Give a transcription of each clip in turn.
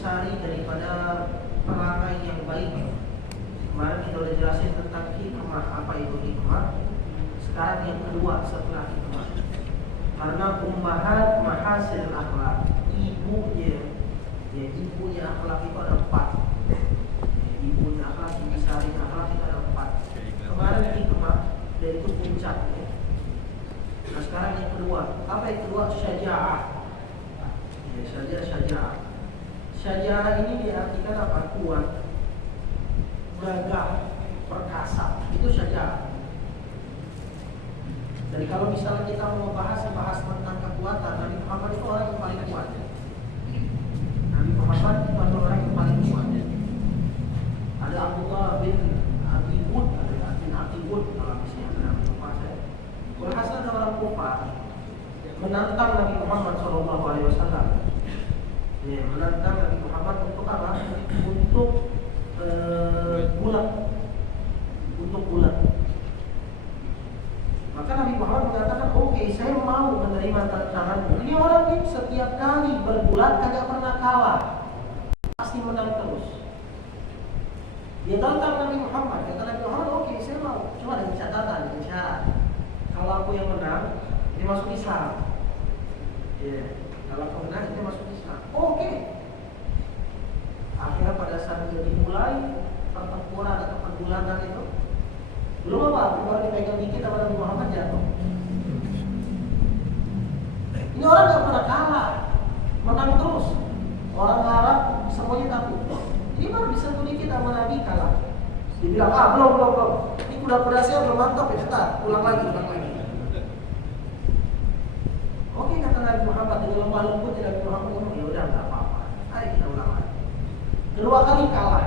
intisari daripada perangai yang baik. Kemarin kita sudah jelasin tentang hikmah, apa itu hikmah. Sekarang yang kedua setelah hikmah, karena ummahat mahasil akhlak, ibunya akhlak itu ada 4. Ibunya akhlak, intisari akhlak itu ada 4. Kemarin hikmah, dan itu puncaknya. Nah sekarang yang kedua, apa yang kedua? Syaja'ah. Syaja'ah. Syaja'ah ini diartikan apa? Kuat, gagah, perkasa. Itu syaja'ah. Dan kalau misalnya kita mau bahas tentang kekuatan, Nabi Muhammad itu orang yang paling kuat. Nabi Muhammad itu adalah orang yang paling kuat. Ada Abdullah bin Abi Wud, kalau misalnya Nabi Muhammad. Berhasil ada orang kufar menantang Nabi Muhammad SAW. Menantang Nabi Muhammad untuk apa? Untuk bulat. Maka Nabi Muhammad mengatakan, oke, saya mau menerima tantanganmu. Ini orang ini setiap kali berbulat kagak pernah kalah, pasti menang terus. Dia tantang Nabi Muhammad. Kata Nabi Muhammad, oke, saya mau. Cuma dengan catatan, dengan syarat. Kalau aku yang menang, dia masuk Islam. Kalau aku menang, dia masuk Islam. Oke. Akhirnya pada saat dia dimulai pertempuran atau pergulatan itu, belum apa, baru dipegang dikit sama Nabi Muhammad jatuh. Ini orang gak pernah kalah, menang terus. Orang Arab semuanya takut. Ini baru disentuh dikit sama Nabi kalah. Dia bilang, belum. Ini kuda-kuda saya belum mantap ya, sebentar, ulang lagi. Oke, kata Nabi Muhammad dengan lemah lembut, Nabi Muhammad ngomong, ya udah nggak apa-apa, ayo kita ulang lagi. Kedua kali kalah,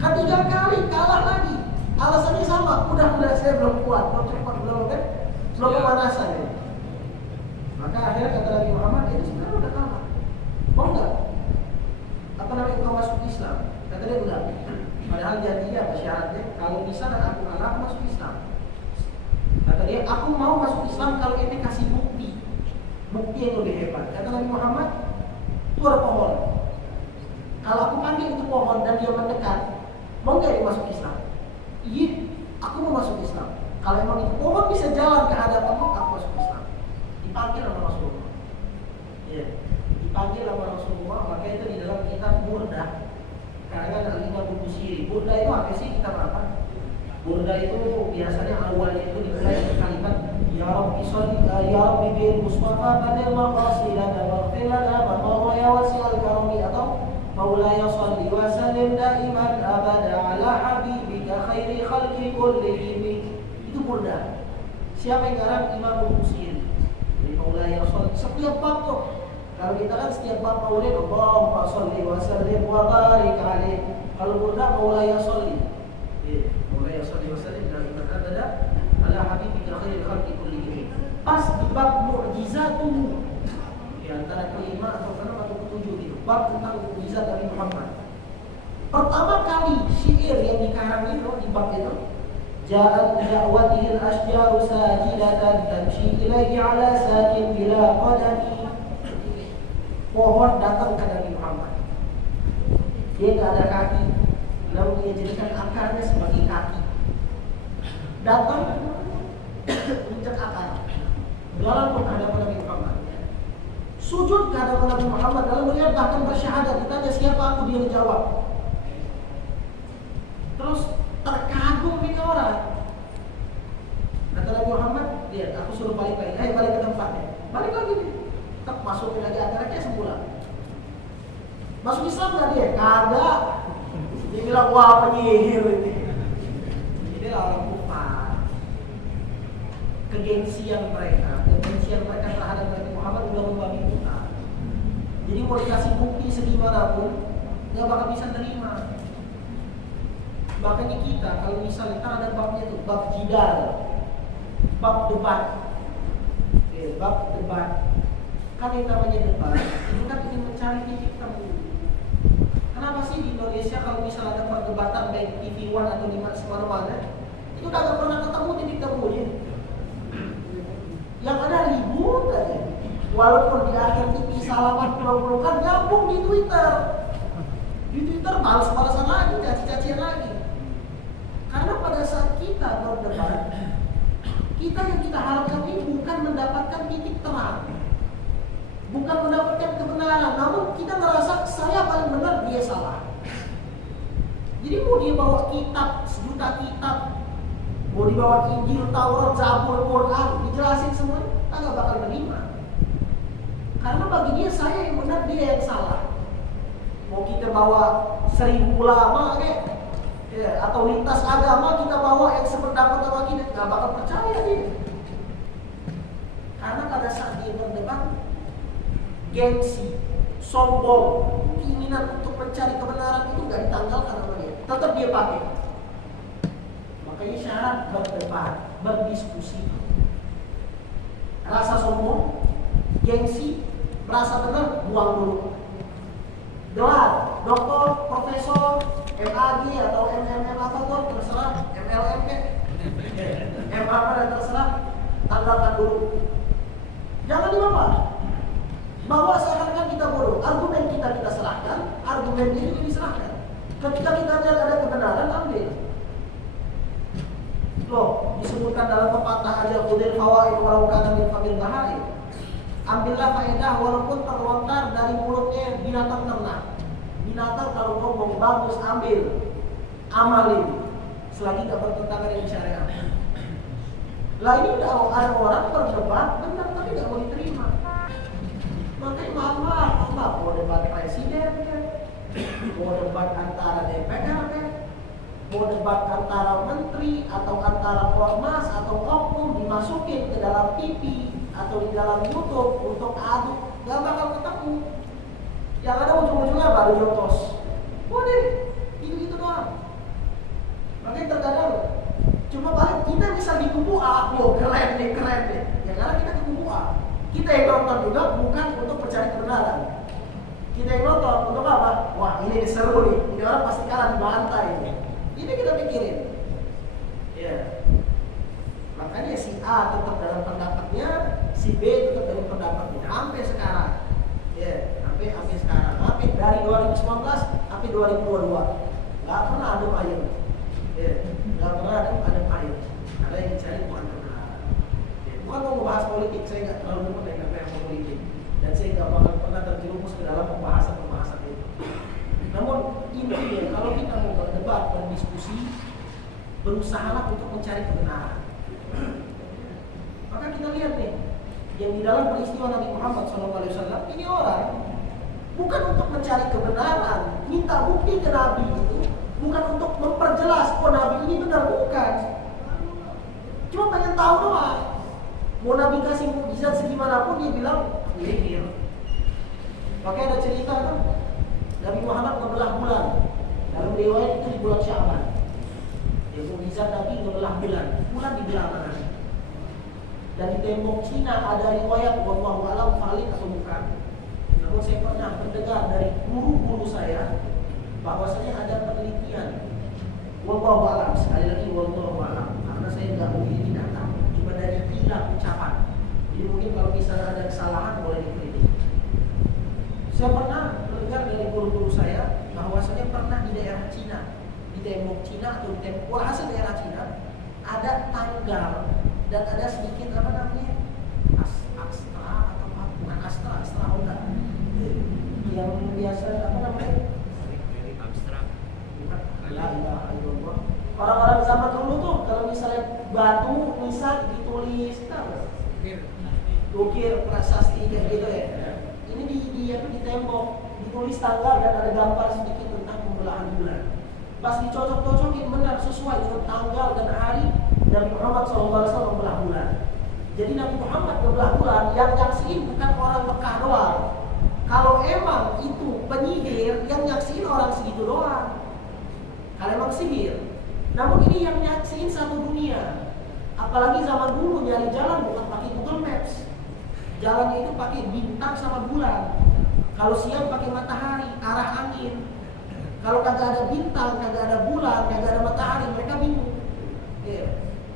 ketiga kali kalah lagi. Alasannya sama, udah saya belum kuat, belum pemanasan ya. Maka akhirnya kata Nabi Muhammad, itu sebenarnya udah kalah. Mau nggak? Apa namanya engkau masuk Islam? Kata dia enggak. Padahal janji apa syaratnya? Kalau bisa aku kalah masuk Islam. Kata dia, aku mau masuk Islam kalau ente kasih bukti yang lebih hebat. Kata Nabi Muhammad, itu ada pohon. Kalau aku panggil itu pohon dan dia mendekat, mau nggak dia masuk Islam? Iya, aku mau masuk Islam. Kalau emang itu pohon bisa jalan ke hadapanmu, aku masuk Islam. Dipanggil sama Rasulullah. Dipanggil sama Rasulullah. Maka itu di dalam kitab Burdah, karena ada 5 buku siri. Burdah itu apa sih? Kitab apa? Burda itu biasanya awalnya itu dimulai dengan kalimat Ya Rabbi sholli ya Rabbi bil Mustafa badal maqasidana waghfir lana ma tawwa ya wasi'al karami, atau Maulaya sholli wa sallim daiman abada ala habibika khairi khalqi kullihim. Itu Burda. Siapa yang garap? Imam Busiri. Jadi Maulaya sholli setiap bab tuh. Kalau kita kan setiap bab maulid Allahumma sholli wa sallim wa barik alaihi. Kalau Burda Maulaya sholli. Mulai sallallahu alaihi wasallam dan iman abada ala habibika khairil khalqi kullihim. Pas di bab mukjizatu, di antara kelima atau keenam atau ketujuh gitu, bab tentang mukjizat Nabi Muhammad. Pertama kali syair yang dikarang itu di bab itu, ja'at da'watihil asjaru sajidatan tamshi ilaihi ala sakin bila qadami. Pohon datang ke Nabi Muhammad. Dia enggak ada kaki, lalu dia jadikan akarnya sebagai kaki. Datang injak akar, jalan ke hadapan Nabi Muhammad, sujud ke hadapan Nabi Muhammad, lalu beliau bahkan bersyahadat. Ditanya siapa aku, dia menjawab. Terus terkagum ini orang. Kata Nabi Muhammad, lihat aku suruh balik lagi, balik ke tempatnya. Balik lagi nih, tetap masukin lagi akarnya kayak semula. Masuk Islam nggak dia? Kagak. Dia bilang, wah penyihir ini. Ini orang kufar. Kegengsian mereka terhadap Nabi Muhammad udah membabi buta. Jadi mau dikasih bukti segimanapun nggak bakal bisa terima. Makanya kita kalau misalnya kan ada babnya tuh, bab jidal, bab debat, bab debat. Kan yang namanya debat itu kan ingin mencari titik temu. Kenapa sih di Indonesia kalau misalnya ada perdebatan baik TV One atau di mana-mana, itu kagak pernah ketemu titik temunya? Yang ada ribut aja. Walaupun di akhir tipis salaman peluk-pelukan, nyambung di Twitter. Di Twitter balas-balasan lagi, caci-cacian lagi. Karena pada saat kita berdebat, kita yang kita harapkan ini bukan mendapatkan titik terang, bukan mendapatkan kebenaran, namun kita merasa saya paling benar, dia salah. Jadi mau dia bawa kitab, sejuta kitab, mau dibawa Injil, Taurat, Zabur, Quran, dijelasin semuanya, kita gak bakal menerima. Karena bagi dia saya yang benar, dia yang salah. Mau kita bawa 1000 ulama ya, atau lintas agama kita bawa yang sependapat sama kita, gak bakal percaya dia. Karena pada saat dia berdebat, gengsi, sombong, keinginan untuk mencari kebenaran itu gak ditanggalkan sama dia. Tetap dia pakai. Makanya syarat berdebat, berdiskusi. Rasa sombong, gengsi, merasa benar, buang dulu. Gelar, doktor, profesor, MAG atau MMM apa tuh, terserah, MLM M apa dan terserah, tanggalkan dulu. Jangan dibawa. Bawa seakan-akan kita bodoh. Argumen kita serahkan, argumen ini diserahkan. Ketika kita lihat ada kebenaran, ambil. Loh, disebutkan dalam pepatah aja khudil fawaid walau kana min famil bahari. Ambillah faedah walaupun terlontar dari mulutnya binatang ternak. Binatang kalau ngomong bagus ambil, amalin. Selagi tidak bertentangan dengan syariat. Lah ini ada orang berdebat benar tapi tidak mau diterima. Makanya maaf, mau debat presiden ya, mau debat antara DPR ya, mau debat antara menteri atau antara ormas atau oknum dimasukin ke dalam TV atau di dalam YouTube untuk adu, gak bakal ketemu. Yang ada ujung-ujungnya baru jotos. Boleh, gitu doang. Makanya terkadang cuma paling kita bisa di kubu A, keren deh. Ya karena kita di kubu A. Kita yang nonton juga bukan untuk mencari kebenaran. Kita yang nonton untuk apa? Wah ini seru nih, ini orang pasti kalah dibantai. Ini kita pikirin. Ya. Makanya si A tetap dalam pendapatnya, si B tetap dalam pendapatnya. Sampai sekarang. Ya, sampai sekarang. Sampai dari 2019 sampai 2022. Gak pernah ada ayam. Ya, gak pernah ada ayam. Ada yang dicari bukan kebenaran. Ya, bukan mau membahas politik, saya gak terlalu demen dengan apa yang politik. Dan saya gak bakal pernah terjerumus ke dalam pembahasan itu. Namun intinya kalau kita mau berdebat, berdiskusi, berusahalah untuk mencari kebenaran. Maka kita lihat nih, yang di dalam peristiwa Nabi Muhammad SAW ini orang bukan untuk mencari kebenaran, minta bukti ke Nabi itu bukan untuk memperjelas, oh Nabi ini benar, bukan. Cuma pengen tahu doang. Mau Nabi kasih mukjizat segimanapun dia bilang lihir. Makanya ada cerita kan, Nabi Muhammad membelah bulan. Dalam riwayat itu di bulan Sya'ban. Ya mukjizat Nabi membelah bulan. Bulan dibelah mana? Dan di tembok Cina ada riwayat wallahu a'lam valid atau bukan. Namun saya pernah mendengar dari guru-guru saya bahwasanya ada penelitian. Wallahu a'lam, sekali lagi wallahu a'lam. Karena saya tidak memiliki data, cuma dari kira ucapan. Jadi mungkin kalau misalnya ada kesalahan boleh dikritik. Saya pernah mendengar dari guru-guru saya bahwasanya pernah di daerah Cina, di tembok Cina atau di tembok walhasil daerah Cina ada tanggal dan ada sedikit apa namanya astra atau apa, bukan astra enggak, yang biasa apa namanya abstrak, bukan orang-orang zaman dulu tuh kalau misalnya batu nisan ditulis ukir prasasti kayak gitu ya. Ini di tembok ditulis tanggal dan ada gambar sedikit tentang pembelahan bulan. Pas dicocok-cocokin benar sesuai dengan tanggal dan hari Nabi Muhammad SAW membelah bulan. Jadi Nabi Muhammad membelah bulan yang nyaksiin bukan orang Mekah doang. Kalau emang itu penyihir, yang nyaksiin orang segitu doang. Kalau emang sihir. Namun ini yang nyaksiin satu dunia. Apalagi zaman dulu nyari jalan bukan pakai Google Maps. Jalannya itu pakai bintang sama bulan. Kalau siang pakai matahari, arah angin. Kalau kagak ada bintang, kagak ada bulan, kagak ada matahari, mereka bingung. Ya,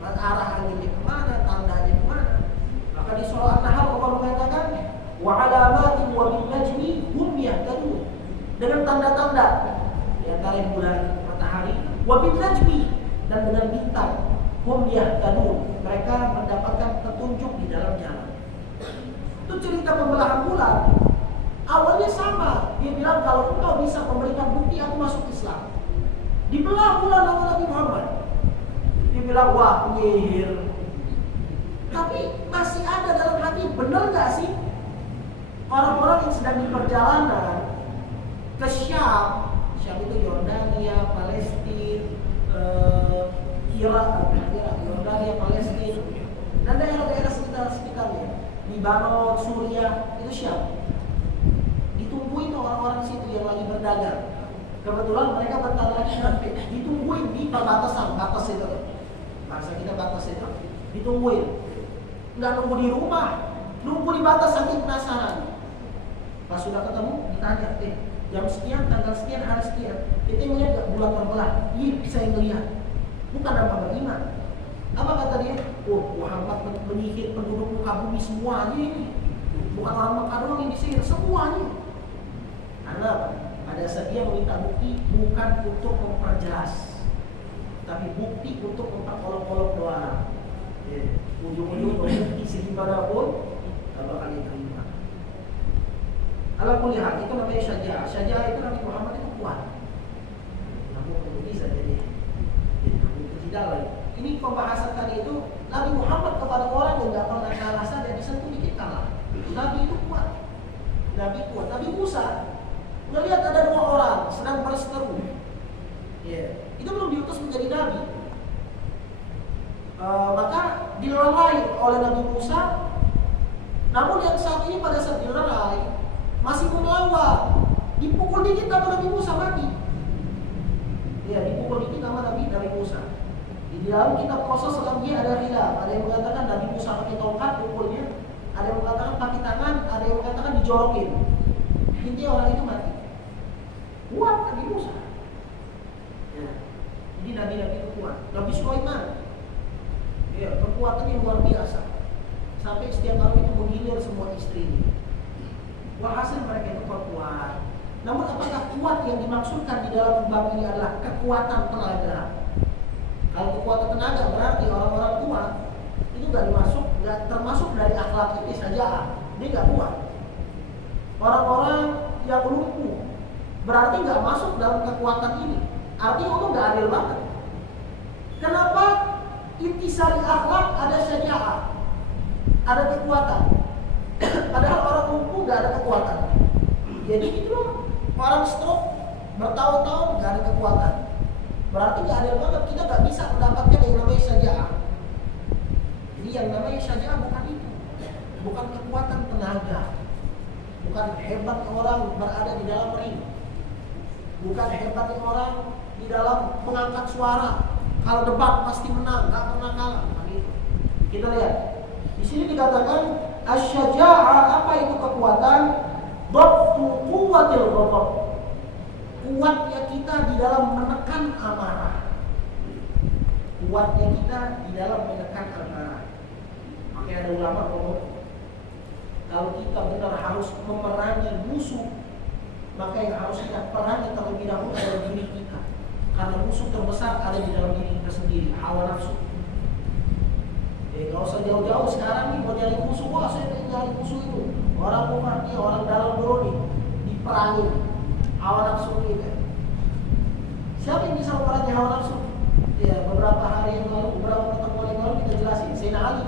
arah anginnya kemana, tandanya kemana. Maka di surah An-Nahl Allah mengatakan, wa alamatin wa bin najmi hum yahtadun. Dengan tanda-tanda di antara bulan, matahari, wa bin najmi, dan dengan bintang, hum yahtadun, mereka mendapatkan petunjuk di dalam jalan. Itu cerita pembelahan bulan. Awalnya sama, dia bilang kalau engkau bisa memberikan bukti aku masuk Islam. Dibelah bulan sama Nabi Muhammad. Dia bilang wah penyihir. Tapi masih ada dalam hati, benar gak sih orang-orang yang sedang di perjalanan ke Syam itu Yordania, Palestina, Irak, Yordania, Palestina, dan daerah-daerah sekitarnya, Libanon, Suriah, itu Syam. Ditungguin orang-orang situ yang lagi berdagang. Kebetulan mereka bentar lagi sampai, ditungguin di perbatasan, batas itu. Bahasa kita batas itu, ditungguin. Nggak nunggu di rumah, nunggu di batas saking penasaran. Pas sudah ketemu, ditanya, jam sekian, tanggal sekian, hari sekian, kita ngeliat gak bulan terbelah? Iya, saya ngeliat. Bukan tanpa beriman. Apa kata dia? Oh, Muhammad menyihir penduduk muka bumi semuanya ini. Bukan orang Mekah doang yang disihir, semuanya. Karena apa? Pada saat dia meminta bukti bukan untuk memperjelas, tapi bukti untuk memperolok-olok doa. Ujung-ujung bukti segimana pun gak bakal diterima. Ala kulli hal, itu namanya syaja'ah. Syaja'ah itu Nabi Muhammad itu kuat. Namun bisa jadi tidak lagi. Ini pembahasan tadi itu Nabi Muhammad kepada orang yang gak pernah kalah saja disentuh dikit kalah. Nabi itu kuat. Nabi kuat. Nabi Musa melihat ada 2 orang sedang berseteru. Itu belum diutus menjadi nabi. Maka dilerai oleh Nabi Musa. Namun yang saat ini pada saat dilerai masih melawan. Dipukul dikit sama Nabi Musa mati. Dipukul dikit sama Nabi Musa. Di dalam kitab Qasas dia ada khilaf. Ada yang mengatakan Nabi Musa pakai tongkat pukulnya, ada yang mengatakan pakai tangan, ada yang mengatakan dijorokin. Intinya orang itu mati. Kuat Nabi Musa. Jadi nabi-nabi itu kuat. Nabi Sulaiman, kekuatannya luar biasa. Sampai setiap malam itu menggilir semua istrinya. Walhasil mereka itu kuat. Namun apakah kuat yang dimaksudkan di dalam bab ini adalah kekuatan tenaga? Kalau kekuatan tenaga berarti orang-orang kuat itu nggak termasuk dari akhlak ini saja. Dia nggak kuat. Orang-orang yang lumpuh berarti nggak masuk dalam kekuatan ini. Artinya Allah nggak adil banget. Kenapa intisari akhlak ada syaja'ah, ada kekuatan, padahal orang lumpuh nggak ada kekuatan. Jadi gitu loh. Orang stroke bertahun-tahun nggak ada kekuatan. Berarti nggak adil banget. Kita nggak bisa mendapatkan yang namanya syaja'ah. Jadi yang namanya syaja'ah bukan itu, bukan kekuatan tenaga, bukan hebat orang berada di dalam ring, bukan hebat orang di dalam mengangkat suara. Kalau debat pasti menang, nggak pernah kalah. Gitu. Kita lihat di sini dikatakan asy-syaja'ah, apa itu kekuatan? Dhabtu quwwatil ghadab, kuatnya kita di dalam menekan amarah. Kuatnya kita di dalam menekan amarah. Makanya ada ulama ngomong, kalau kita benar harus memerangi musuh, maka yang harus kita perangi terlebih dahulu adalah diri kita. Karena musuh terbesar ada di dalam diri kita sendiri, hawa nafsu. Gak usah jauh-jauh sekarang nih mau nyari musuh. Wah, saya nyari musuh itu orang kufar nih, orang dalam dulu nih, diperangi hawa nafsu kita. Siapa yang bisa memerangi hawa nafsu? Beberapa hari yang lalu, beberapa pertemuan yang lalu kita jelasin. Sayyidina Ali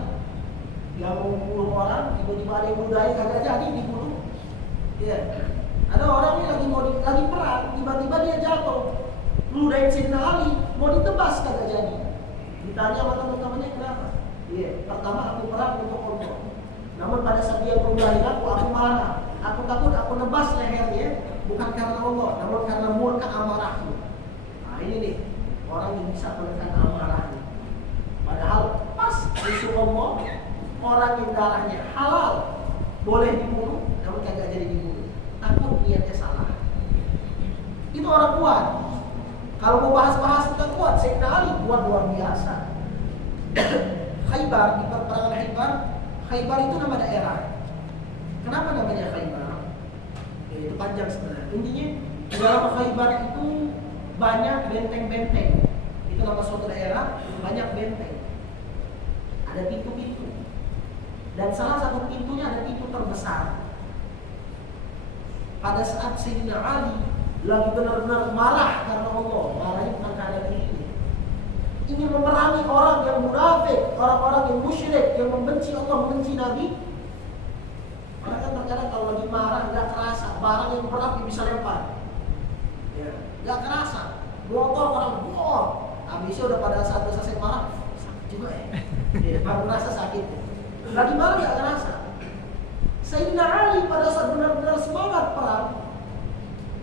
yang mau membunuh orang, tiba-tiba ada yang budaya kagak jadi dibunuh. Ada orang yang lagi perang, tiba-tiba dia jatuh. Ludahin Sayyidina Ali, mau ditebas kagak jadi. Ditanya sama teman-temannya kenapa? Pertama aku perang untuk Allah. Namun pada saat dia meludahin aku marah. Aku takut aku nebas lehernya, bukan karena Allah, namun karena murka amarahku. Nah ini nih, orang yang bisa menekan amarahnya. Padahal pas musuh Allah, orang yang darahnya halal boleh dibunuh, namun kagak jadi dibunuh. Takut niatnya salah. Itu orang kuat. Kalau mau bahas-bahas tentang kuat, Sayyidina Ali kuat luar biasa. Khaybar, di peperangan Khaybar itu nama daerah. Kenapa namanya Khaybar? Ya, itu panjang sebenarnya. Intinya di dalam Khaybar itu banyak benteng-benteng. Itu nama suatu daerah, banyak benteng. Ada pintu-pintu. Dan salah satu pintunya ada pintu terbesar. Pada saat Sayyidina Ali lagi benar-benar marah karena Allah, marahnya bukan karena dirinya, ingin memerangi orang yang munafik, orang-orang yang musyrik, yang membenci Allah, membenci Nabi. Karena kan terkadang kalau lagi marah nggak kerasa, barang yang berat bisa lempar, ya, nggak kerasa. Motor orang buang, habisnya udah pada saat udah selesai marah, sakit juga ya, baru merasa sakit. Lagi marah nggak kerasa. Sayyidina Ali pada saat benar-benar semangat perang,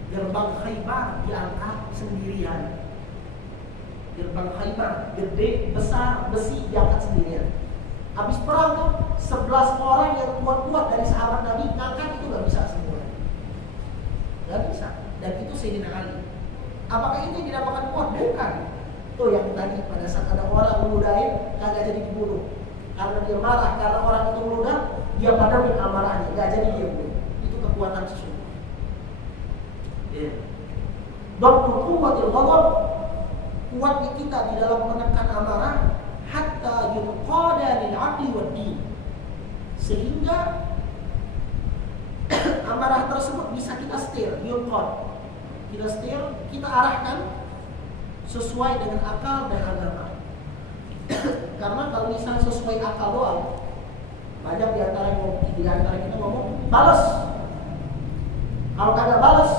gerbang Khaybar diangkat sendirian. Gerbang Khaybar gede, besar, besi diangkat sendirian. Habis perang tuh 11 orang yang kuat-kuat dari sahabat Nabi ngangkat itu nggak bisa semua, nggak bisa. Dan itu Sayyidina Ali. Apakah itu yang dinamakan kuat? Bukan. Tuh yang tadi pada saat ada orang meludahin kagak jadi dibunuh karena dia marah, karena orang itu meludah, dia padamin amarahnya, nggak jadi dia bunuh. Itu kekuatan sesungguhnya. Dhabtul quwwatil ghadab, kuatnya kita di dalam menekan amarah, hatta yunqada lil aqli wad din, sehingga amarah tersebut bisa kita setir, yunqad, kita setir, kita arahkan sesuai dengan akal dan agama. Karena kalau misalnya sesuai akal doang, banyak di antara kita ngomong balas. Kalau kagak balas,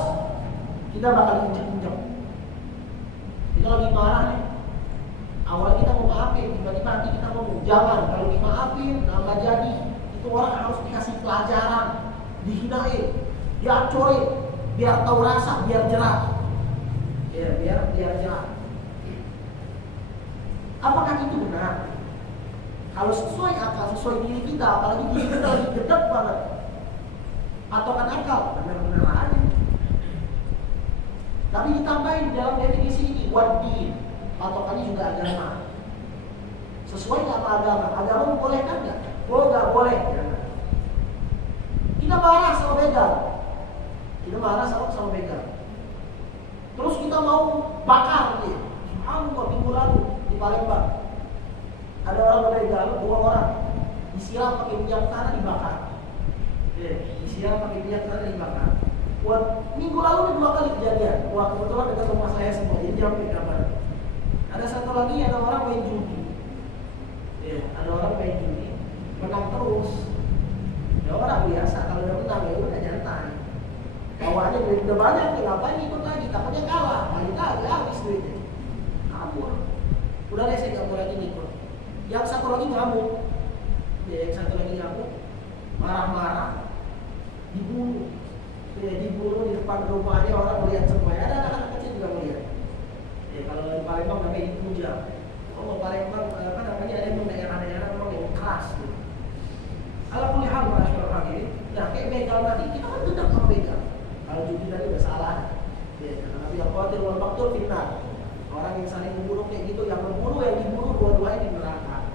kita bakal injek-injek. Kita lagi marah nih, awalnya kita mau maafin, tiba-tiba nanti kita ngomong jangan, kalau dimaafin nggak jadi. Itu orang harus dikasih pelajaran, dihinain, diacorin, biar tahu rasa, biar jerah. Ya, biar jerah. Apakah itu benar? Kalau sesuai akal, sesuai diri kita, apalagi diri kita lagi gedek banget, patokan akal, benar-benar aja. Tapi ditambahin dalam definisi ini, wadi, patokannya juga agama. Sesuai nggak sama agama? Agama membolehkan nggak? Oh nggak boleh. Kita marah sama begal, terus kita mau bakar dia. Subhanallah, minggu lalu di Palembang ada orang begal, 2 orang disiram pakai minyak tanah dibakar. Buat minggu lalu ini 2 kali kejadian. Wah, kebetulan dekat rumah saya semua, jadi nyampe kabar. Ada satu lagi, ada orang main judi. Menang terus. Ya orang biasa, kalau udah menang ya udah nyantai. Bawaannya duit udah banyak, nih ngapain ikut lagi? Takutnya kalah, balik lagi habis duitnya. Kabur. Udah deh, saya nggak mau lagi ikut. Yang satu lagi ngamuk. Marah-marah, dibunuh. Dibunuh di depan rumahnya, orang melihat semuanya. Ada anak-anak kecil juga melihat. Kalau di Palembang namanya dipuja. Oh, Palembang ada yang daerah-daerah memang yang keras. Alhamdulillah, nah kayak begal tadi, kita kan tetap sama begal. Kalau judi tadi udah salah. Tapi yang khawatir wal maktul fitnah. Orang yang saling membunuh kayak gitu, yang membunuh, yang dibunuh, dua-duanya di neraka.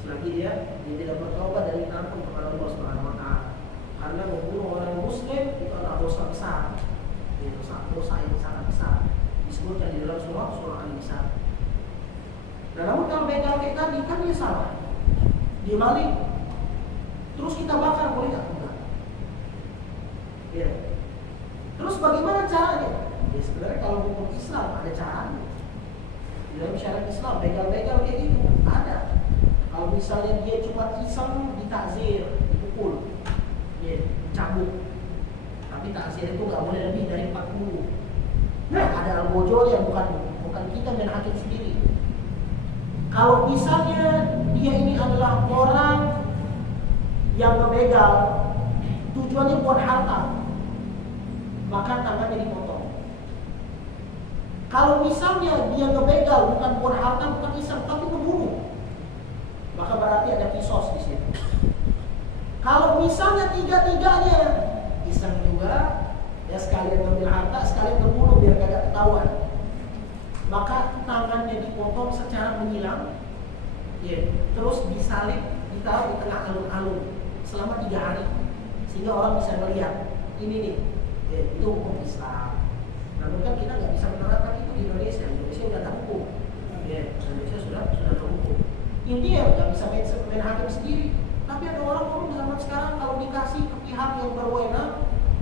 Selagi dia tidak bertobat dari ampun kepada Allah Subhanahu wa Ta'ala. Karena membunuh orang muslim itu adalah dosa besar. Dosa yang sangat besar. Disebutkan di dalam surah An-Nisa. Nah, namun kalau begal kayak tadi kan dia salah. Dia maling. Terus kita bakar, boleh nggak? Enggak. Terus bagaimana caranya? Ya sebenarnya kalau hukum Islam ada caranya. Di dalam syariat Islam begal-begal kayak gitu ada. Kalau misalnya dia cuma iseng, ditakzir, dipukul, dicabut. Tapi takzir itu nggak boleh lebih dari 40. Ada al-bojol yang bukan kita main hakim sendiri. Kalau misalnya dia ini adalah orang yang ngebegal, tujuannya buat harta, maka tangannya dipotong. Kalau misalnya dia ngebegal bukan buat harta, bukan iseng, tapi membunuh, maka berarti ada kisos di situ. Kalau misalnya tiga-tiganya iseng juga, ya sekalian ngambil harta, sekalian membunuh biar kagak ketahuan, maka tangannya dipotong secara menyilang, terus disalib, ditaruh di tengah alun-alun selama 3 hari. sehingga orang bisa melihat ini nih, itu hukum Islam. Namun kan kita nggak bisa menerapkan itu di Indonesia. Indonesia sudah ada hukum, Indonesia sudah ada hukum. India nggak bisa main hakim sendiri. Tapi ada orang ngomong zaman sekarang kalau dikasih ke pihak yang berwenang,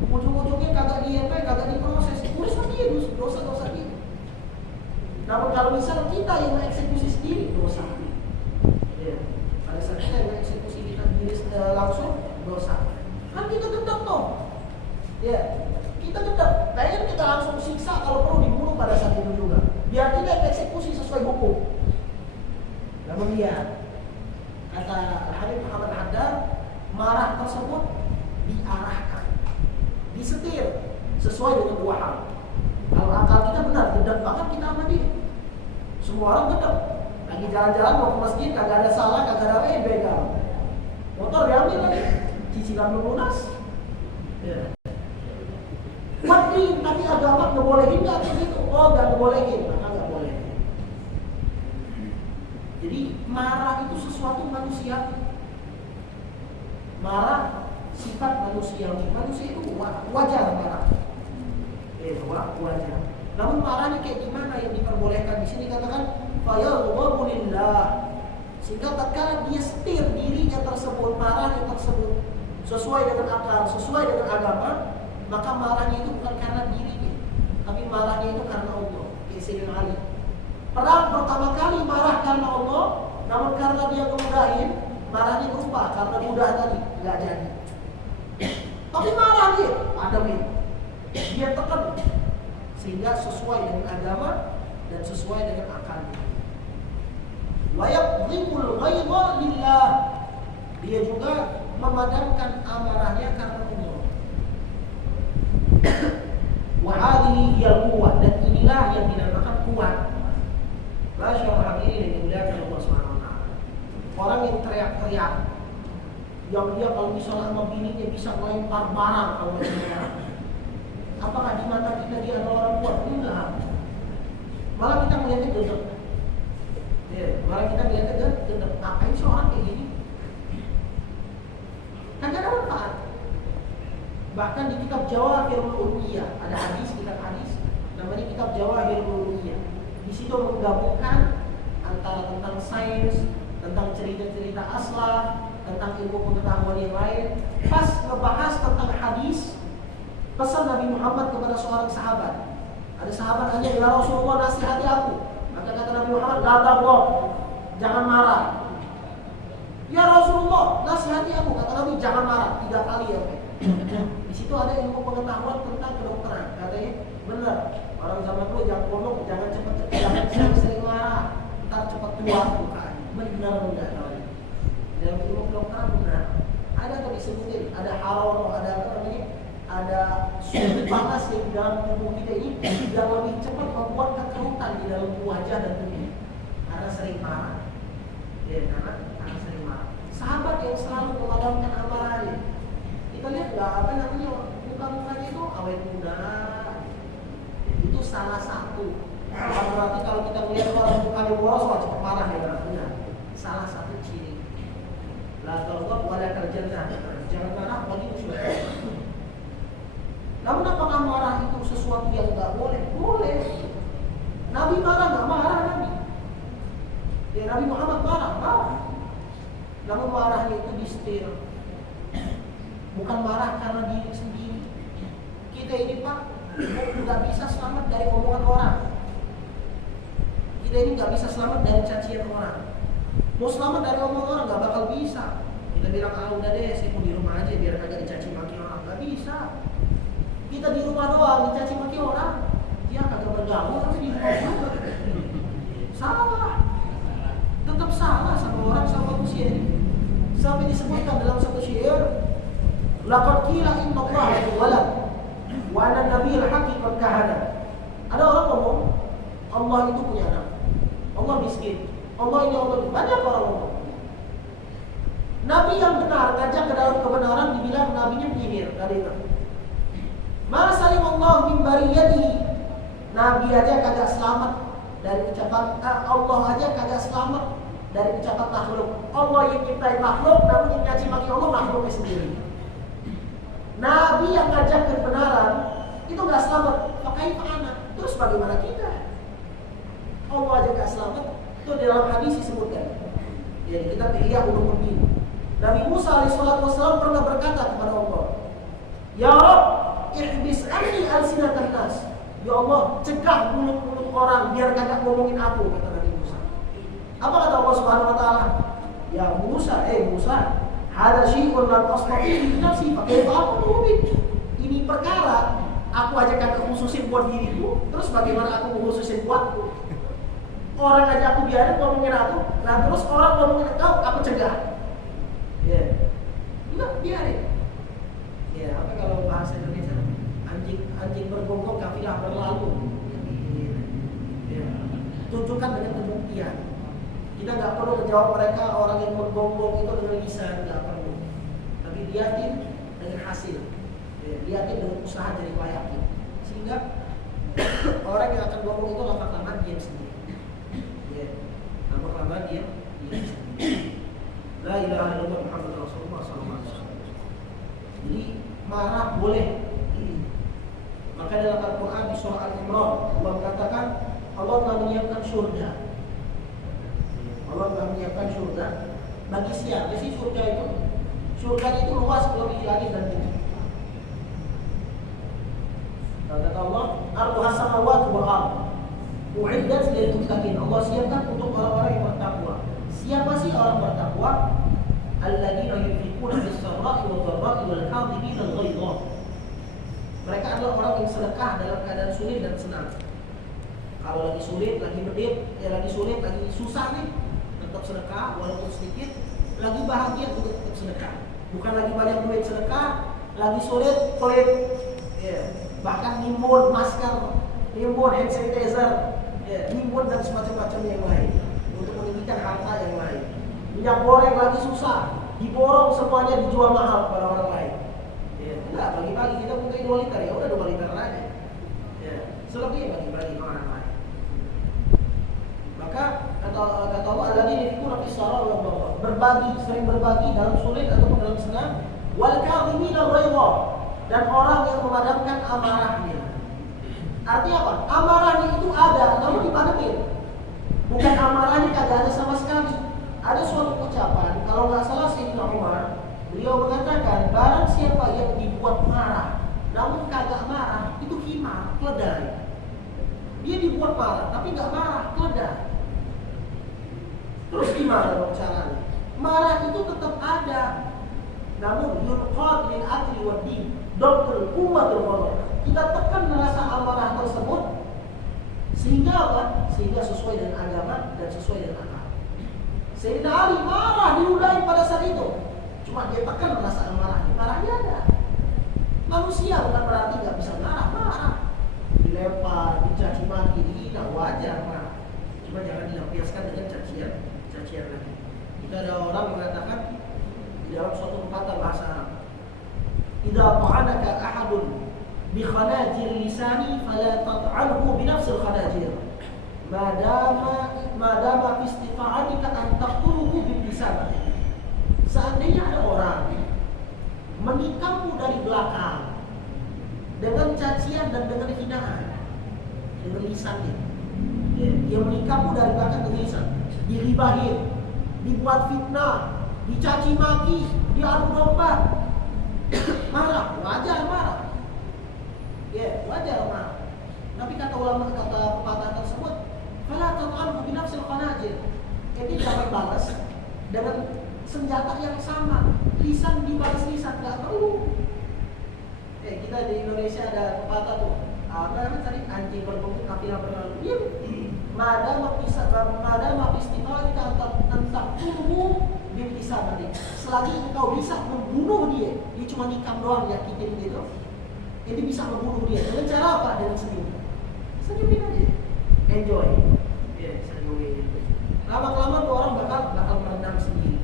ujung-ujungnya kagak kagak diproses, urusan dia dosa-dosa dia. Namun kalau misalnya kita yang mengeksekusi sendiri, dosa. Pada saat kita yang mengeksekusi kita sendiri langsung, dosa. Kan kita tetap toh, kita tetap. Kayaknya kita langsung siksa kalau perlu dibunuh pada saat itu juga. Biar kita yang eksekusi sesuai hukum. Namun lihat, kata Habib Muhammad Haddad, marah tersebut diarahkan, disetir sesuai dengan dua hal. Kalau akal kita benar, gedek banget kita sama dia. Semua orang gedek. Lagi jalan-jalan mau ke masjid, kagak ada salah, kagak ada begal. Motor diambil lagi, cicilan belum lunas. Tapi agama ngebolehin nggak begitu? Oh, nggak ngebolehin, maka nggak boleh. Jadi marah itu sesuatu manusia. Marah sifat manusia. Manusia itu wajar marah. Wajar. Namun marahnya kayak gimana yang diperbolehkan? Di sini katakan fayaghdhabu lillah. Sehingga tatkala dia setir dirinya tersebut, marahnya tersebut sesuai dengan akal, sesuai dengan agama, maka marahnya itu bukan karena dirinya, tapi marahnya itu karena Allah. Sayyidina Ali. Perang pertama kali marah karena Allah, namun karena dia kemudahin, marahnya berubah karena mudah tadi, nggak jadi. Tapi marah dia, ada dia tekan sehingga sesuai dengan agama dan sesuai dengan akal. Wa yaqdhibul ghaidha lillah. Dia juga memadamkan amarahnya karena Allah. Wa hadhihi hiyal quwwah, dan inilah yang dinamakan kuat. Masyaallah, ini yang dimuliakan Allah Subhanahu wa taala. Orang yang teriak-teriak, yang dia kalau misalnya sama bininya bisa melempar barang kalau misalnya. Apakah di mata kita dia adalah orang kuat? Enggak. Malah kita melihatnya gedek. Malah kita melihatnya gedek. Ngapain sih orang kayak gini? Kan gak ada manfaat. Bahkan di kitab Jawahirul Ulummiyah ada kitab hadis namanya kitab Jawahirul Ulummiyah. Di situ menggabungkan antara tentang sains, tentang cerita-cerita aslah, tentang ilmu pengetahuan yang lain. Pas ngebahas tentang hadis, pesan Nabi Muhammad kepada seorang sahabat. Ada sahabat nanya, "Ya Rasulullah, nasihati aku." Maka kata Nabi Muhammad, "La taghdab, jangan marah." "Ya Rasulullah, nasihati aku." Kata Nabi, "Jangan marah." 3 kali ya. Di situ ada ilmu pengetahuan tentang kedokteran. Katanya, benar. Orang zaman dulu jangan ngomong, jangan cepat-cepat, jangan sering marah, ntar cepat tua bukan. Benar enggak tahu. Dalam ilmu kedokteran benar. Ada tuh disebutin, ada haroh, ada apa namanya? Ada suhu panas yang di dalam tubuh kita ini yang lebih cepat membuat kekerutan di dalam wajah dan tubuh karena sering marah. Karena sering marah. Sahabat yang selalu memadamkan amarahnya. Kita lihat nggak apa namanya muka-mukanya itu awet muda. Itu salah satu. Berarti kalau kita melihat orang mukanya boros, cepat marah ya. Benar. Salah satu ciri. La taghdab wa la tarjana. Jangan marah bagi musuh. Namun apakah marah itu sesuatu yang nggak boleh? Boleh. Nabi marah nggak marah Nabi. Nabi Muhammad marah. Namun marahnya itu disetir. Bukan marah karena diri sendiri. Kita ini Pak nggak bisa selamat dari omongan orang. Kita ini nggak bisa selamat dari cacian orang. Mau selamat dari omongan orang nggak bakal bisa. Kita bilang udah deh, saya mau di rumah aja biar kagak dicaci maki orang. Nggak bisa. Kita di rumah doang dicaci maki orang, dia kagak bergaul tapi di rumah salah, tetap salah sama orang sama manusia ini. Sampai disebutkan dalam satu syair, laqad qila inna Allaha walad wa anna nabiyal haqiqat kahana. Ada orang ngomong Allah itu punya anak, Allah miskin, Allah ini Allah itu. Banyak orang ngomong. Nabi yang benar ngajak ke dalam kebenaran dibilang nabinya penyihir, gak ada itu. Ma salimallahu min bariyatihi. Nabi aja kagak selamat dari ucapan Allah aja kagak selamat dari ucapan makhluk. Allah yang nyiptain makhluk, namun yang nyaci maki Allah makhluknya sendiri. Nabi yang ngajak kebenaran itu nggak selamat, pakai anak. Terus bagaimana kita? Allah aja nggak selamat. Itu di dalam hadis disebutkan. Jadi kita Ihya Ulumuddin. Nabi Musa alaihissalam pernah berkata kepada Allah, Ya Rabb, ihbis anni alsinatan nas. Ya Allah, cegah mulut-mulut orang biar kagak ngomongin aku, kata Nabi Musa. Apa kata Allah Subhanahu wa taala? Ya Musa, Musa, hada syai'un lam astati' bi nafsi, fa kaifa aqulu bik? Ini perkara aku aja kagak khususin buat diriku, terus bagaimana aku khususin buatku? Orang aja aku biarin ngomongin aku, nah terus orang ngomongin aku cegah. Ya, enggak biarin. Ya, apa kalau bahasa Indonesia? Anjing bergonggong kafilah berlalu. Ya. Tunjukkan dengan pembuktian. Kita nggak perlu menjawab mereka orang yang bergonggong itu dengan lisan, nggak perlu. Tapi lihatin dengan hasil. Ya, lihatin dengan usaha dari layakin. Sehingga orang yang akan ngomong itu lama-kelamaan diam sendiri. Ya, lama-kelamaan diam sendiri. La ilaha illallah Muhammadur Rasulullah sallallahu alaihi wasallam. Jadi marah boleh. Maka dalam Al-Quran di surah Al-Imran Allah katakan Allah telah menyiapkan surga. Allah telah menyiapkan surga bagi siapa sih surga itu? Surga itu luas melebihi langit dan bumi. Kata Allah, Arduha samawati wal ardh u'iddat lil muttaqin. Allah siapkan untuk orang-orang yang bertakwa. Siapa sih orang bertakwa? Alladzina yunfiquna bis-sarra'i wad-dharra'i wal kadhibina al-ghaidha. Mereka adalah orang yang sedekah dalam keadaan sulit dan senang. Kalau lagi sulit, lagi medit, lagi sulit, lagi susah nih, tetap sedekah walaupun sedikit. Lagi bahagia juga tetap sedekah. Bukan lagi banyak duit sedekah, lagi sulit pelit. Ya. Bahkan nimbun masker, nimbun hand sanitizer, nimbun dan semacam-macam yang lain untuk meninggikan harta yang lain. Minyak goreng lagi susah, diborong semuanya dijual mahal kepada orang lain. Enggak, bagi-bagi kita punya 2 liter, ya udah 2 liter aja. Ya, selebihnya bagi-bagi ke orang lain. Maka kata Allah alladzi yunfiquna fis-sarra'i wad-dharra, berbagi, sering berbagi dalam sulit ataupun dalam senang, wal kadhimina al-ghaidha, dan orang yang memadamkan amarahnya. Artinya apa? Amarahnya itu ada, namun dipadamin. Bukan amarahnya kagak ada sama sekali. Ada suatu ucapan, kalau nggak salah Sayyidina Umar, beliau mengatakan, barang siapa yang dibuat marah, namun kagak marah, itu himar, keledai. Dia dibuat marah, tapi nggak marah, keledai. Terus gimana dong caranya? Marah itu tetap ada, namun yurqad lil akli wad din, dokter kuwatul ghadab. Kita tekan rasa amarah tersebut, sehingga apa? Sehingga sesuai dengan agama dan sesuai dengan akal. Sayyidina Ali marah diludahi pada saat itu. Cuma dia tekan rasa amarahnya. Marahnya ada. Manusia bukan berarti nggak bisa marah. Dilempar, dicaci maki, dihina, wajar marah. Cuma jangan dilampiaskan dengan cacian lagi. Kita ada orang mengatakan di dalam suatu pepatah bahasa Arab, "Idza ta'anaka ahadun bi khanajir lisani fala tat'anhu bi nafsil khanajir. Madama fi istifa'atika an taqtuluhu bil lisan." Seandainya ada orang menikamu dari belakang dengan cacian dan dengan hinaan, dengan lisannya, dia menikamu dari belakang dengan lisan, diribahin, dibuat fitnah, dicaci maki, diadu domba, marah, wajar marah, wajar marah. Tapi kata ulama, kata pepatah tersebut, "Fala tat'anhu bi nafsil khanajir." Jadi jangan balas dengan senjata yang sama, lisan dibalas lisan, nggak perlu. Kita di Indonesia ada pepatah tuh, apa namanya tadi, anjing bergonggong kafilah berlalu. Diam. Madama istifa'ika antak tubuh bil lisan tadi. Selagi engkau bisa membunuh dia cuma nikam doang nyakitin gitu. Ini bisa membunuh dia dengan cara apa? Dengan senyum. Senyumin aja. Enjoy. Senyumin. Lama-kelamaan tuh orang bakal merenang sendiri.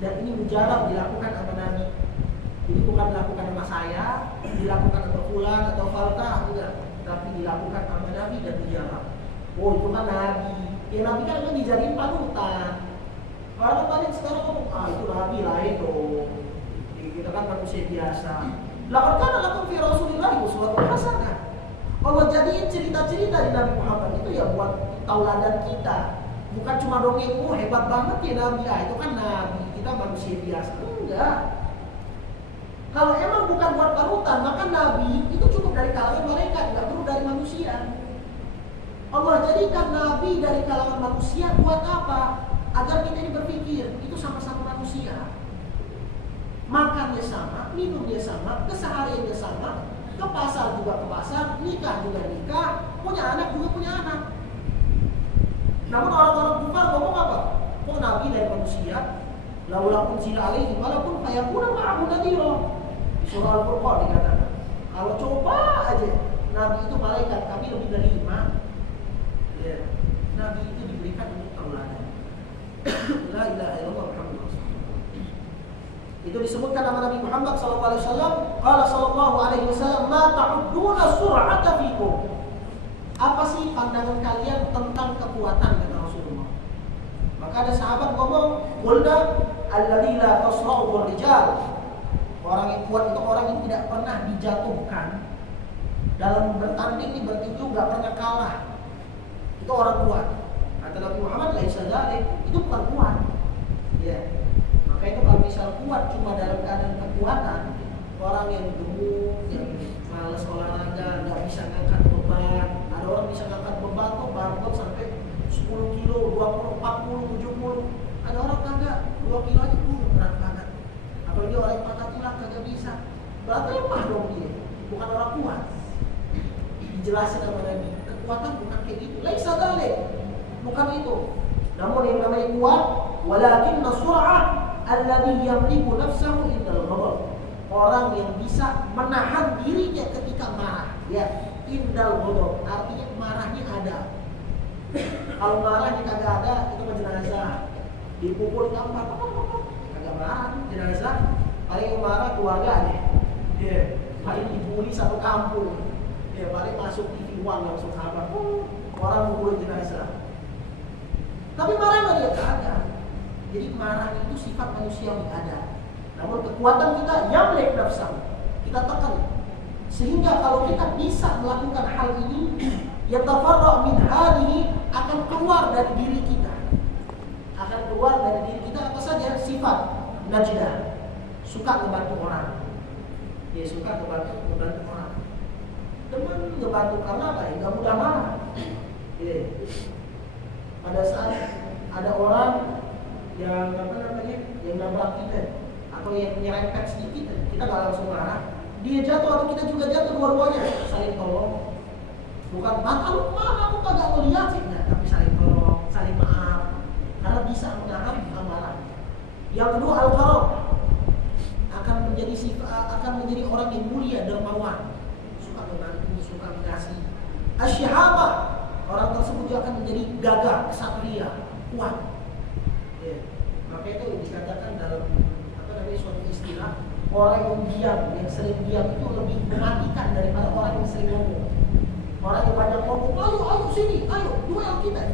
Dan ini mujarab dilakukan sama Nabi. Ini bukan dilakukan sama saya, dilakukan sama fulan atau faltah, enggak. Tapi dilakukan sama Nabi dan mujarab. Oh itu kan Nabi. Ya Nabi kan memang dijadiin panutan. Kalau banyak sekarang ngomong, itu Nabi lain dong. Kita kan manusia biasa. Laqad kana lakum fi Rasulillahi uswatun hasanah. Allah jadiin cerita-cerita di Nabi Muhammad itu ya buat tauladan kita. Bukan cuma dongeng, oh hebat banget ya Nabi, itu kan Nabi, kita manusia biasa. Enggak. Kalau emang bukan buat panutan, maka Nabi itu cukup dari kalangan malaikat, nggak perlu dari manusia. Allah jadikan Nabi dari kalangan manusia buat apa? Agar kita ini berpikir, itu sama-sama manusia. Makannya sama, minumnya sama, kesehariannya sama, ke pasar juga ke pasar, nikah juga nikah, punya anak juga punya anak. Namun orang-orang kufar ngomong apa? Kok Nabi dari manusia? Laula unzila alaihi malakun fayakuna ma'ahu nadhira. Di surah Al-Furqan dikatakan, kalau coba aja Nabi itu malaikat, kami lebih dari 5. Ya, Nabi itu diberikan untuk tauladan. La ilaha illallah Muhammadur Rasulullah. Itu disebutkan nama Nabi Muhammad SAW. Qala sallallahu alaihi wasallam, ma ta'udduna sur'ata fikum. Apa sih pandangan kalian tentang kekuatan, kata Rasulullah? Maka ada sahabat ngomong, qulna alladzi la tasra'u rijal. Orang yang kuat itu orang yang tidak pernah dijatuhkan. Dalam bertanding ini bertinju nggak pernah kalah. Itu orang kuat. Kata Nabi Muhammad, laisa dzalik, itu bukan kuat. Ya. Maka itu kalau misal kuat cuma dalam keadaan kekuatan, orang yang gemuk, yang malas olahraga, nggak bisa ngangkat beban. Ada orang bisa ngangkat beban tuh barbot sampai 10 kilo, 20, 40, 70. Ada orang kagak 2 kilo aja berat banget. Apalagi orang yang patah tulang kagak bisa. Berarti lemah dong dia, bukan orang kuat. Dijelasin sama Nabi, kekuatan bukan kayak gitu. Laisa dzalik, bukan itu. Namun yang namanya kuat, walakinna sur'ah alladhi yamliku nafsahu indal ghadab. Orang yang bisa menahan dirinya ketika marah, ya. Indal ghadab, artinya marahnya ada. Kalau marahnya kagak ada, itu mah jenazah. Dipukul gampang, kagak marah jenazah. Paling marah keluarganya. Ya, paling dibully satu kampung. Ya, paling masuk TV One langsung sabar. Orang mukul jenazah. Tapi marah dia kagak. Jadi marah itu sifat manusia yang ada. Namun kekuatan kita yamlik nafsah. Kita tekan. Sehingga kalau kita bisa melakukan hal ini, yatafarra' min hadihi, akan keluar dari diri kita. Akan keluar dari diri kita apa saja? Sifat najdah. Suka ngebantu orang. Ya, suka ngebantu orang. Teman ngebantu karena apa? Ya, gak mudah marah. Ya. Pada saat ada orang yang yang nabrak kita atau yang nyerempet sedikit, kita nggak langsung marah. Dia jatuh atau kita juga jatuh, dua-duanya saling tolong. Bukan mata lu kemana, aku kagak ngeliat sih, nah, tapi saling tolong, saling maaf, karena bisa menahan amarah. Yang kedua, al-karam, akan menjadi orang yang mulia, dermawan, suka membantu, suka mengasih. Asy-syahabah, orang tersebut juga akan menjadi gagah, ksatria, kuat. Ya. Maka itu dikatakan dalam suatu istilah, orang yang diam, yang sering diam itu lebih mematikan daripada orang yang sering ngomong. Orang yang banyak ngomong, ayo sini, ayo duel kita.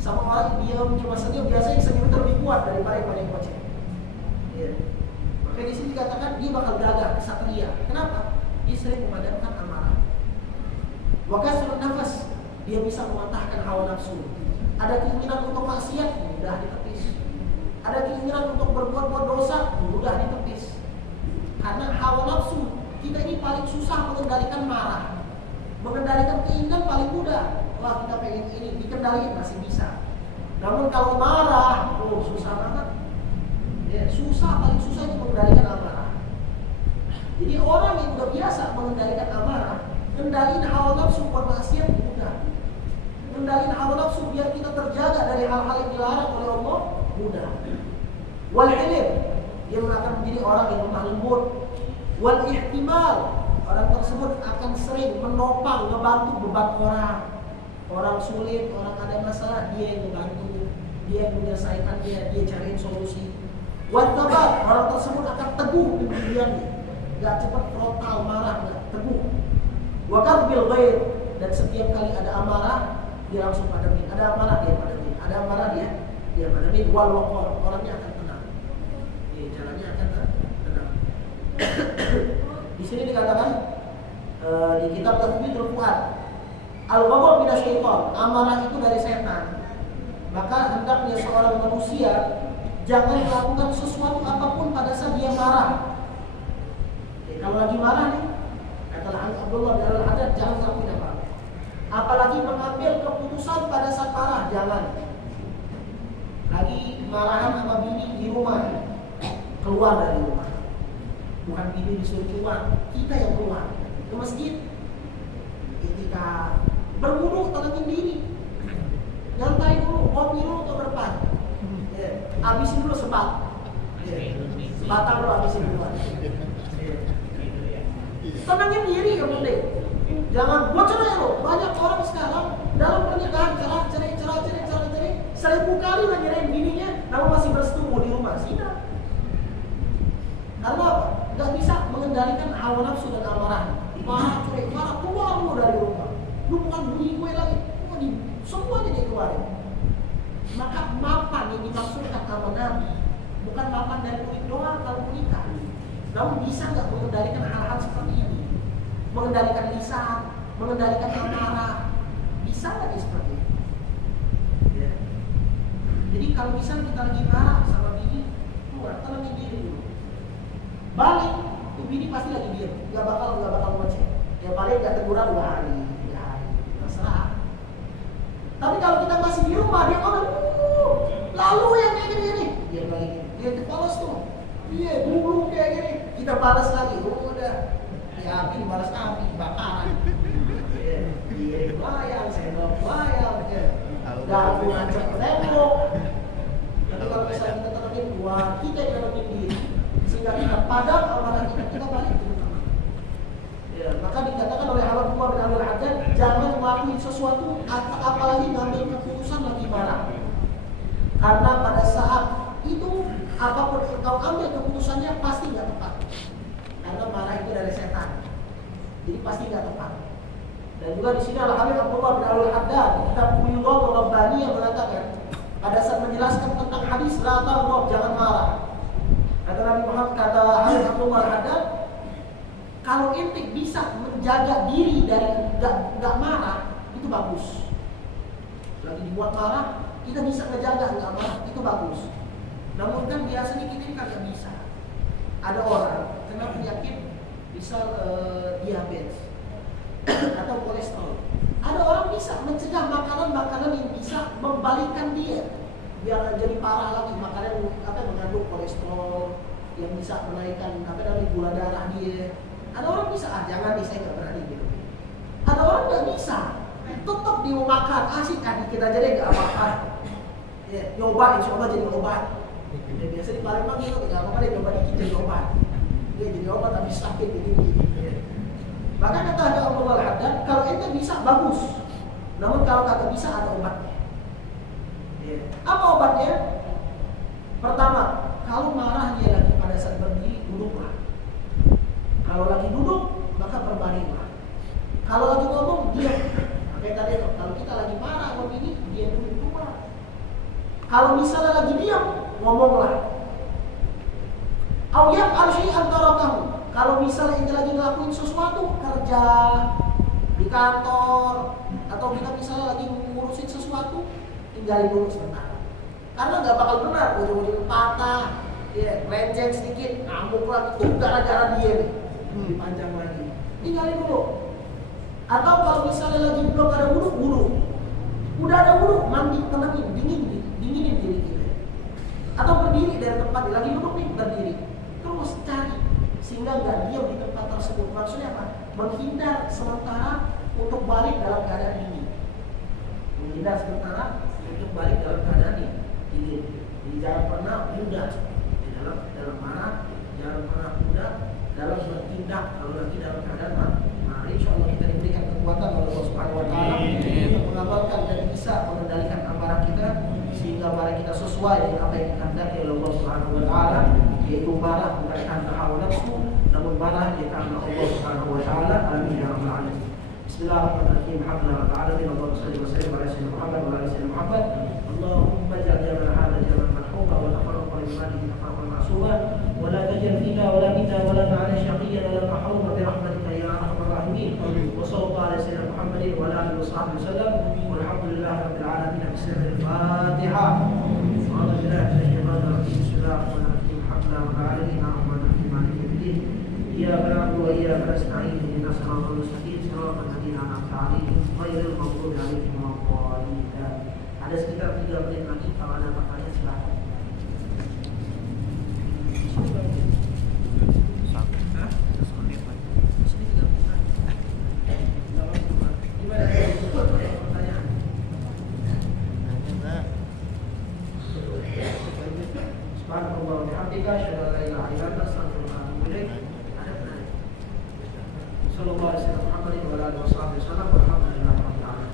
Sama orang yang diam cuma senyum, biasanya senyum itu lebih kuat daripada yang banyak ngoceh. Ya. Maka di sini dikatakan dia bakal gagah, ksatria. Kenapa? Dia sering memadamkan amarah. Wa kasrun nafas, dia bisa mematahkan hawa nafsu. Ada keinginan untuk maksiat, mudah ditepis. Ada keinginan untuk berbuat dosa, mudah ditepis. Karena hawa nafsu, kita ini paling susah mengendalikan marah. Mengendalikan keinginan paling mudah. Wah, kita pengen ini, dikendalikan masih bisa. Namun kalau marah, susah banget. Ya, paling susah itu mengendalikan amarah. Jadi orang yang udah biasa mengendalikan amarah, kendaliin hawa nafsu buat maksiat mudah. Kendaliin hawa nafsu biar kita terjaga dari hal-hal yang dilarang oleh Allah mudah. Wal hilim, dia akan menjadi orang yang lemah lembut. Wal ihtimal, orang tersebut akan sering menopang, ngebantu beban orang. Orang sulit, orang ada masalah, dia yang membantu, dia yang menyelesaikan, dia cariin solusi. Wal tabat, orang tersebut akan teguh di pendiriannya, gak cepat frontal marah, gak teguh. Wa kadbil ghair, dan setiap kali ada amarah dia langsung padamin. Ada amarah dia padamin, ada amarah dia padamin. Wal waqar, orangnya akan tenang. Jalannya akan tenang. Di sini dikatakan di kitab Tathbidul Fuad, al-ghadab minasyaiton, amarah itu dari setan. Maka hendaknya seorang manusia jangan melakukan sesuatu apapun pada saat dia marah. Kalau lagi marah nih, kata Abdullah bin Al-Haddad, jangan lakukan apa-apa. Apalagi mengambil keputusan pada saat marah, jangan. Lagi marahan sama bini di rumah, keluar dari rumah. Bukan bini disuruh keluar, kita yang keluar ke masjid. Kita berwudu, tenangin diri, nyantai dulu, kopi dulu atau berpan. Habisin dulu sebat. Sebatang dulu habisin dulu. Tenangin diri yang penting. Jangan buat cerai lo. Banyak orang sekarang dalam pernikahan cerai. 1000 kali nyerahin bininya, namun masih bersetubuh di rumah. Zina. Karena nggak bisa mengendalikan hawa nafsu dan amarah. Marah, cerai, marah, keluar lu dari rumah. Lu bukan bunyi gue lagi. Semuanya dia keluarin. Maka mapan yang dimaksudkan sama Nabi bukan mapan dari kulit doang kalau menikah. Namun bisa nggak mengendalikan hal-hal seperti ini? Mengendalikan lisan, mengendalikan amarah, bisa nggak seperti ini? Ya. Jadi kalau bisa kita lagi marah sama bini, keluar, tenangin diri dulu. Balik, tuh bini pasti lagi diam, nggak bakal ngecek. Ya paling nggak teguran 2 hari, 3 hari, terserah. Tapi kalau kita masih di rumah, dia ngomong, lalu yang kayak gini, dia lagi gini, dia dibalas tuh. Iya, dulu kayak gini, kita balas lagi. Udah, ya api balas api, bakaran. Iya, layang, sendok layang, dagu ngancak tembok. Tapi kalau misalnya kita terapin dua, kita yang terapin diri, sehingga kita padam amarah kita balik ke rumah. Ya, maka dikatakan oleh Abdullah bin Al-Haddad, jangan melakukan sesuatu, apalagi ngambil keputusan lagi marah. Karena pada saat itu apapun engkau ambil keputusannya pasti nggak tepat. Karena marah itu dari setan, jadi pasti nggak tepat. Dan juga di sini Al-Habib Abdullah bin Al-Haddad kitab Quyudat Rabbani yang mengatakan pada saat menjelaskan tentang hadis la taghdab, jangan marah. Kata Nabi Muhammad, kata Habib Abdullah Al-Haddad, kalau ente bisa menjaga diri dari nggak marah, itu bagus. Lagi dibuat marah, kita bisa menjaga nggak marah, itu bagus. Namun kan biasanya kita ini kagak bisa. Ada orang kena penyakit, misal diabetes atau kolesterol. Ada orang bisa mencegah makanan-makanan yang bisa membalikkan dia biar jadi parah lagi. Makanan mengandung kolesterol yang bisa menaikkan gula darah dia. Ada orang bisa, jangan nih, saya nggak berani gitu. Ada orang nggak bisa, tetap dia mau makan, asik kita aja deh nggak apa-apa. Ya, nyoba, insya Allah jadi obat. Ya, biasa di Palembang gitu, nggak apa-apa deh, coba dikit jadi obat. Dia jadi obat tapi sakit begini. Ya. Maka kata Abdullah Al-Haddad, kalau ente bisa bagus, namun kalau kata bisa ada obatnya. Ya. Apa obatnya? Pertama, kalau marah dia lagi pada saat berdiri, duduklah. Kalau lagi duduk, maka berbaringlah. Kalau lagi ngomong, diam. Kayak tadi, kalau kita lagi marah atau ini, dia duduk keluar. Kalau misalnya lagi diam, ngomonglah. Awyaf arsyi antara kamu. Kalau misalnya kita lagi ngelakuin sesuatu, kerja di kantor, atau kita misalnya lagi ngurusin sesuatu, tinggalin dulu sebentar. Karena nggak bakal benar, ujung-ujung patah, ya, lenceng sedikit, ngamuk lagi, tuh gara-gara dia nih. Dipanjang lagi, tinggalin dulu. Atau kalau misalnya lagi belum ada wudhu, udah ada wudhu, mandi, tenangin, dinginin diri kita. Atau berdiri dari tempat, lagi duduk nih, berdiri, terus cari sehingga nggak diam di tempat tersebut. Maksudnya apa? Menghindar sementara untuk balik dalam keadaan ini. Menghindar sementara untuk balik dalam keadaan ini. Jadi jangan pernah mudah dalam marah, jangan pernah mudah dalam bertindak kalau lagi dalam keadaan marah. Insya Allah kita diberikan kekuatan oleh Allah Subhanahu Wa Taala untuk mengamalkan dan bisa mengendalikan amarah kita sehingga marah kita sesuai dengan apa yang dikehendaki oleh Allah Subhanahu Wa Taala, yaitu marah bukan karena hawa nafsu, namun marah karena Allah Subhanahu Wa Taala. Amin ya rabbal alamin. Bismillahirrahmanirrahim. Alhamdulillah rabbil alamin. Allahumma shalli wa sallim ala sayyidina Muhammad wa ala ali sayyidina Muhammad. Allahumma ja'al jamana hadha jaman marhuba wa tafarraqna min ba'dihi tafarruqan ma'suma. ولا تجعل فينا ولا منا ولا معنا شقيا ولا محروما برحمتك يا ارحم الراحمين. وصلى الله على سيدنا محمد وعلى اله وصحبه وسلم والحمد لله رب العالمين. بسم الفاتحه. أعوذ بالله من الشيطان الرجيم. بسم الله الرحمن الرحيم. الحمد لله رب العالمين الرحمن الرحيم مالك يوم الدين. إياك نعبد وإياك نستعين اهدنا الصراط المستقيم صراط الذين أنعمت عليهم غير المغضوب عليهم ولا الضالين. Ada sekitar 3 menit lagi, kalau ada pertanyaan silahkan. Subhanallah wa bihamdika asyhadu an la ilaha illa anta astaghfiruka wa atubu ilaik. Ada pertanyaan? Sallallahu alaihi wa sallam wa ala alihi wa sahbihi wa sallam walhamdulillahi rabbil alamin.